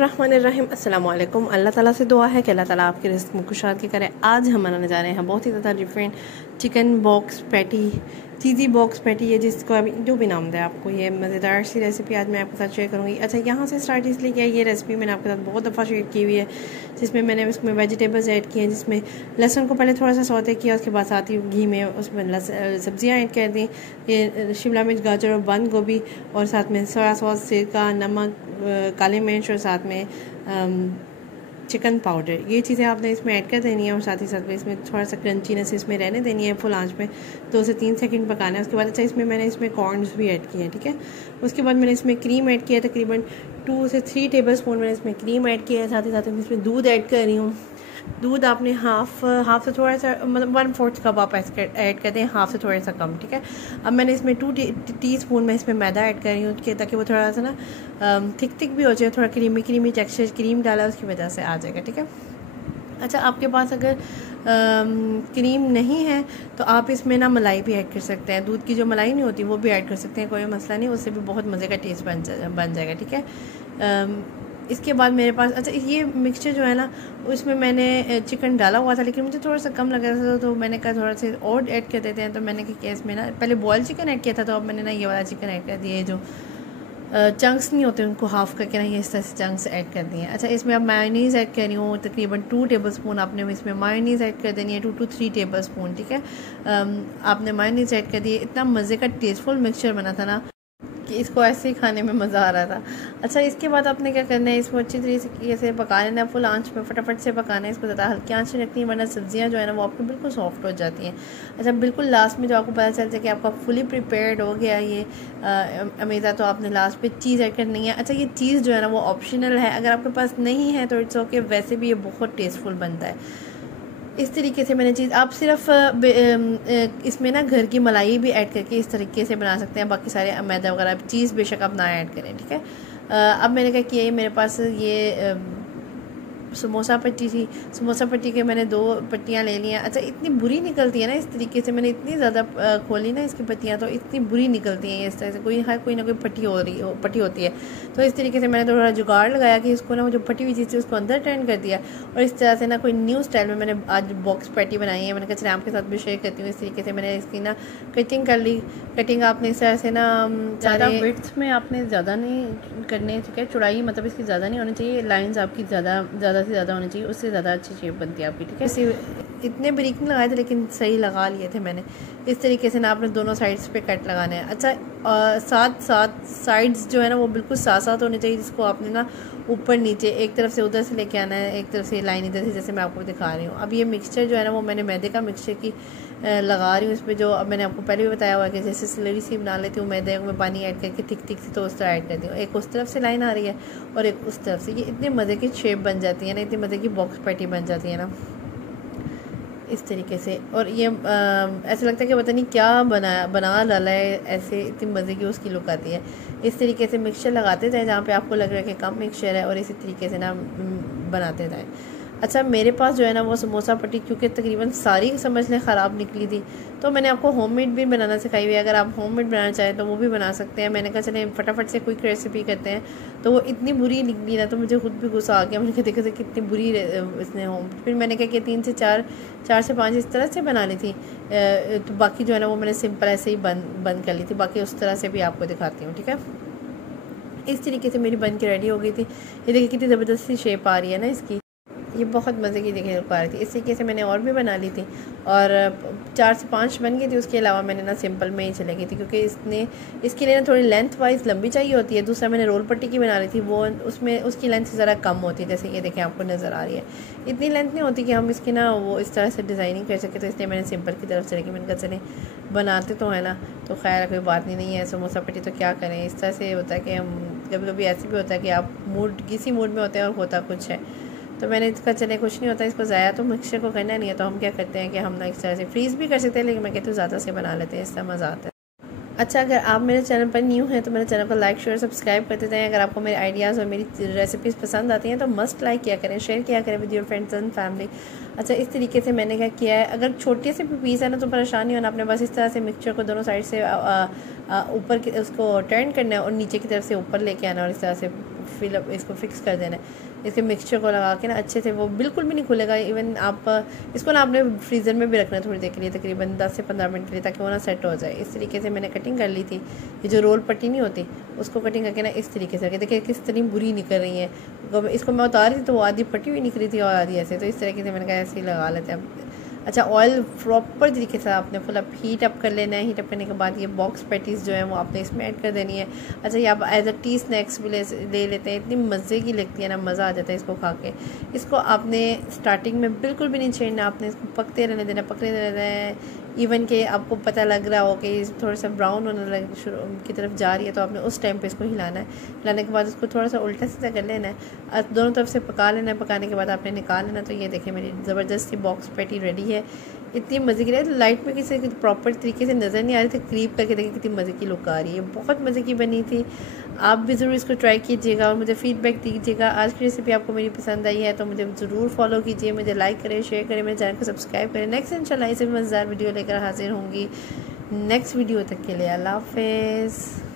बिस्मिल्लाहिर्रहमानिर्रहीम अस्सलाम वालेकुम। अल्लाह ताला से दुआ है कि अल्लाह ताला आपके रिस्क में खुशहाल की करे। आज हम बनाने जा रहे हैं बहुत ही ज़्यादा डिफरेंट चिकन बॉक्स पैटी, चीज़ी बॉक्स पैटी है, जिसको अभी जो भी नाम दें आपको। ये मज़ेदार सी रेसिपी आज मैं आपके साथ शेयर करूँगी। अच्छा, यहाँ से स्टार्ट इसलिए किया, ये रेसिपी मैंने आपके साथ बहुत दफ़ा शेयर की हुई है, जिसमें मैंने उसमें वेजिटेबल्स ऐड किए हैं, जिसमें लहसुन को पहले थोड़ा सा सौते किया, उसके बाद साथ ही घी में उसमें सब्जियाँ ऐड कर दी, ये शिमला मिर्च, गाजर और बंद गोभी, और साथ में सोया सॉस, सिरका, नमक, काली मिर्च और साथ में चिकन पाउडर। ये चीज़ें आपने इसमें ऐड कर देनी है, और साथ ही साथ में इसमें थोड़ा सा क्रंचीनेस इसमें रहने देनी है। फुल आंच में 2 से 3 सेकंड पकाना है। उसके बाद अच्छा मैंने इसमें कॉर्नस भी ऐड किए हैं, ठीक है। उसके बाद मैंने इसमें क्रीम ऐड किया, तकरीबन 2 से 3 टेबलस्पून मैंने इसमें क्रीम ऐड किया है। साथ ही साथ मैं इसमें दूध ऐड कर रही हूँ। दूध आपने हाफ से थोड़ा सा, मतलब 1/4 कप आप ऐड कर दें, हाफ से थोड़ा सा कम, ठीक है। अब मैंने इसमें 2 टीस्पून में इसमें मैदा ऐड कर रही हूँ, ताकि वो थोड़ा सा ना थिक भी हो जाए, थोड़ा क्रीमी टेक्सचर। क्रीम डाला उसकी वजह से आ जाएगा, ठीक है। अच्छा, आपके पास अगर क्रीम नहीं है तो आप इसमें ना मलाई भी ऐड कर सकते हैं। दूध की जो मलाई नहीं होती वो भी ऐड कर सकते हैं, कोई मसला नहीं, उससे भी बहुत मज़े का टेस्ट बन जाएगा, ठीक है। इसके बाद मेरे पास, अच्छा, ये मिक्सचर जो है ना, उसमें मैंने चिकन डाला हुआ था, लेकिन मुझे थोड़ा सा कम लग रहा था, तो मैंने कहा थोड़ा सा और ऐड कर देते हैं। तो मैंने क्या इसमें ना पहले बॉयल चिकन ऐड किया था, तो अब मैंने ना ये वाला चिकन ऐड कर दिया, जो चंक्स नहीं होते उनको हाफ़ करके ना ये इस तरह से चंक्स ऐड कर दिए हैं। अच्छा, इसमें अब मायोनीज़ ऐड कर रही हूँ, तकरीबन 2 टेबलस्पून आपने इसमें मायोनीज़ ऐड कर देनी है, 2 to 3 टेबलस्पून, ठीक है। आपने मायोनीज़ ऐड कर दिए। इतना मज़े का टेस्टफुल मिक्सचर बना था ना कि इसको ऐसे ही खाने में मज़ा आ रहा था। अच्छा, इसके बाद आपने क्या करना है, इसको अच्छी तरीके से पका लेना, फुल आंच में फटाफट से पकाना है। इसको ज़्यादा हल्की आंच में रखनी है, वरना सब्जियां जो है ना वो आपको बिल्कुल सॉफ्ट हो जाती हैं। अच्छा, बिल्कुल लास्ट में जो आपको पता चल जाए कि आपका फुली प्रिपेयर्ड हो गया ये अमेज़ा, तो आपने लास्ट पे चीज़ ऐड करनी है। अच्छा, ये चीज़ जो है ना वो ऑप्शनल है, अगर आपके पास नहीं है तो इट्स ओके, वैसे भी ये बहुत टेस्टफुल बनता है। इस तरीके से मैंने चीज़, आप सिर्फ इसमें ना घर की मलाई भी ऐड करके इस तरीके से बना सकते हैं। बाकी सारे मैदा वगैरह चीज़ बेशक आप ना ऐड करें, ठीक है। अब मैंने क्या किया, मेरे पास ये समोसा पट्टी थी। समोसा पट्टी के मैंने 2 पट्टियाँ ले ली हैं। अच्छा, इतनी बुरी निकलती है ना इस तरीके से, मैंने इतनी ज़्यादा खोली ना इसकी पट्टियाँ, तो इतनी बुरी निकलती हैं इस तरह से। कोई ना कोई पट्टी होती है। तो इस तरीके से मैंने थोड़ा जुगाड़ लगाया कि इसको ना वो जो फटी हुई चीज़ थी उसको अंदर टर्न कर दिया, और इस तरह से ना कोई न्यू स्टाइल में मैंने आज बॉक्स पैटी बनाई है। मैंने कहा चलिए आपके साथ भी शेयर करती हूँ। इस तरीके से मैंने इसकी ना कटिंग कर ली। कटिंग आपने इस तरह से ना ज़्यादा विड्थ में आपने ज़्यादा नहीं करने, ठीक है। चौड़ाई मतलब इसकी ज़्यादा नहीं होनी चाहिए, लाइन्स आपकी ज़्यादा से ज़्यादा होनी चाहिए, उससे ज़्यादा अच्छी शेप बनती है आपकी, ठीक है। इतने बारीक नहीं लगाए थे, लेकिन सही लगा लिए थे मैंने। इस तरीके से ना आपने दोनों साइड्स पे कट लगाने हैं। अच्छा, साथ साइड्स जो है ना वो बिल्कुल साथ होने चाहिए, जिसको आपने ना ऊपर नीचे एक तरफ से उधर से लेके आना है, एक तरफ से लाइन इधर से, जैसे मैं आपको दिखा रही हूँ। अब ये मिक्सचर जो है ना वो मैंने मैदे का मिक्सचर की लगा रही हूँ इस पर, जो अब मैंने आपको पहले भी बताया हुआ है कि जैसे स्लरी सी बना लेती हूँ, मैदे में पानी ऐड करके थिक से, तो उस तरह ऐड करती हूँ। एक उस तरफ से लाइन आ रही है और एक उस तरफ से। ये इतने मज़े की शेप बन जाती है ना, इतनी मज़े की बॉक्स पैटी बन जाती है ना इस तरीके से। और ये ऐसा लगता है कि पता नहीं क्या बना डाला है, ऐसे इतनी मज़े की उसकी लुक आती है। इस तरीके से मिक्सचर लगाते जाए जहाँ पे आपको लग रहा है कि कम मिक्सचर है, और इसी तरीके से ना बनाते जाएँ। अच्छा, मेरे पास जो है ना वो समोसा पट्टी, क्योंकि तकरीबन सारी समझ लें ख़राब निकली थी, तो मैंने आपको होममेड भी बनाना सिखाई हुई है। अगर आप होममेड बनाना चाहें तो वो भी बना सकते हैं। मैंने कहा चले फटाफट से क्विक रेसिपी करते हैं, तो वो इतनी बुरी निकली ना, तो मुझे खुद भी गुस्सा आ गया। मैंने कहा देखा कितनी बुरी इसने फिर मैंने क्या किया, 3 से 4 से 5 इस तरह से बना ली थी। तो बाकी जो है ना वो मैंने सिंपल ऐसे ही बंद कर ली थी। बाकी उस तरह से भी आपको दिखाती हूँ, ठीक है। इस तरीके से मेरी बन के रेडी हो गई थी। ये देखिए कितनी ज़बरदस्ती शेप आ रही है ना इसकी, ये बहुत मज़े की देखने को आ रही थी। इस तरीके से मैंने और भी बना ली थी, और 4 से 5 बन गई थी। उसके अलावा मैंने ना सिंपल में ही चले गई थी, क्योंकि इसके लिए ना थोड़ी लेंथ वाइज लंबी चाहिए होती है। दूसरा मैंने रोल पट्टी की बना ली थी, वो उसमें उसकी लेंथ ज़रा कम होती है, जैसे ये देखें आपको नज़र आ रही है। इतनी लेंथ नहीं होती कि हम इसकी ना वो इस तरह से डिज़ाइनिंग कर सके, तो इसलिए मैंने सिंपल की तरफ चले गई। मैंने कहा चले बनाते तो है ना, तो खैर कोई बात नहीं है, समोसा पट्टी तो क्या करें। इस तरह से होता है कि हम कभी ऐसे भी होता है कि आप किसी मूड में होते हैं और होता कुछ है। तो मैंने इसका चले कुछ नहीं होता, इसको ज़ाया तो मिक्सचर को करना नहीं है, तो हम क्या करते हैं कि हम ना इस तरह से फ्रीज़ भी कर सकते हैं, लेकिन मैं कहती हूँ ज़्यादा से बना लेते हैं, इससे मज़ा आता है। अच्छा, अगर आप मेरे चैनल पर न्यू हैं तो मेरे चैनल को लाइक शेयर सब्सक्राइब करते जाएँ। अगर आपको मेरे आइडियाज़ और मेरी रेसिपीज़ पसंद आती हैं तो मस्ट लाइक किया करें, शेयर किया करें with your friends and family. अच्छा, इस तरीके से मैंने क्या किया है, अगर छोटे से भी पीस है ना तो परेशान नहीं होना, आपने बस इस तरह से मिक्सचर को दोनों साइड से ऊपर उसको टर्न करना है और नीचे की तरफ से ऊपर लेके आना, और इस तरह से इसको फिक्स कर देना है। इसके मिक्सचर को लगा के ना अच्छे से, वो बिल्कुल भी नहीं खुलेगा। इवन आप इसको ना आपने फ्रीज़र में भी रखना है थोड़ी देर के लिए, तकरीबन 10 से 15 मिनट के लिए, ताकि वो ना सेट हो जाए। इस तरीके से मैंने कटिंग कर ली थी। ये जो रोल पट्टी नहीं होती उसको कटिंग करके ना इस तरीके से रखे। देखिए किस तरह बुरी निकल रही है। इसको मैं उतार रही थी तो वो आधी पट्टी हुई निकली थी और आधी ऐसे, तो इस तरीके से मैंने कहा ऐसे ही लगा लेते हैं। अच्छा, ऑयल प्रॉपर तरीके से आपने फुल अप हीट अप कर लेना है। हीट अप करने के बाद ये बॉक्स पैटीज़ जो है वो आपने इसमें ऐड कर देनी है। अच्छा, ये आप एज अ टी स्नैक्स भी ले लेते हैं। इतनी मज़े की लगती है ना, मज़ा आ जाता है इसको खा के। इसको आपने स्टार्टिंग में बिल्कुल भी नहीं छेड़ना, आपने इसको पकते रहने देना, पकते रहना है। इवन के आपको पता लग रहा हो कि थोड़ा सा ब्राउन होने लग की तरफ जा रही है, तो आपने उस टाइम पे इसको हिलाना है। हिलाने के बाद इसको थोड़ा सा उल्टा सीधा कर लेना है, दोनों तरफ से पका लेना है। पकाने के बाद आपने निकाल लेना। तो ये देखें मेरी ज़बरदस्ती बॉक्स पैटी रेडी है। इतनी मज़े की रही, लाइट में किसी प्रॉपर तरीके से नज़र नहीं आ रही थी। क्रीप करके देखिए कितनी मज़े की लुक आ रही है, बहुत मज़े की बनी थी। आप भी ज़रूर इसको ट्राई कीजिएगा और मुझे फ़ीडबैक दीजिएगा। आज की रेसिपी आपको मेरी पसंद आई है तो मुझे ज़रूर फॉलो कीजिए, मुझे लाइक करें, शेयर करें, मेरे चैनल को सब्सक्राइब करें। नेक्स्ट इंशाल्लाह इसे भी मज़ेदार वीडियो लेकर हाजिर होंगी। नेक्स्ट वीडियो तक के लिए अल्लाह हाफ़िज़।